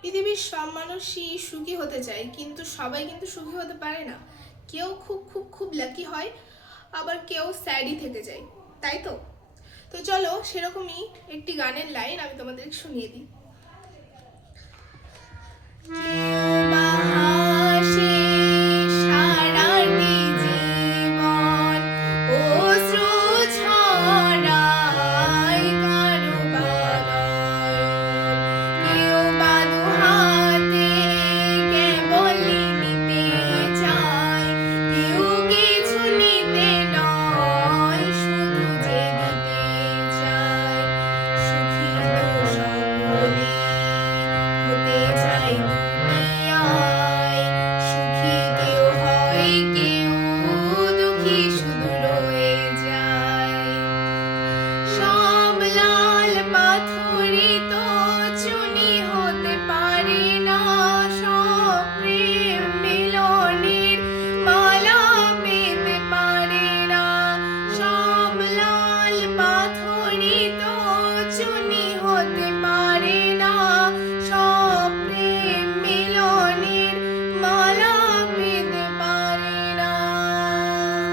পৃথিবীর সব মানুষই সুখী হতে চায়, কিন্তু সবাই কিন্তু সুখী হতে পারে না। কেউ খুব খুব খুব লাকি হয়, আবার কেউ স্যাডই থেকে যায়, তাই তো? তো চলো সেরকমই একটি গানের লাইন আমি তোমাদের শুনিয়ে দিই। কেউ বা হাসে সারাটি জীবন, অশ্রু ছড়ায় কারো বা নয়ন। কেউ বা দুহাতে কেবলই নিতে চায়, কেউ কিছু নিতে নয়, শুধু যে দিতে চায়। সুখী তো সকলেই হতে চায় দুনিয়ায়,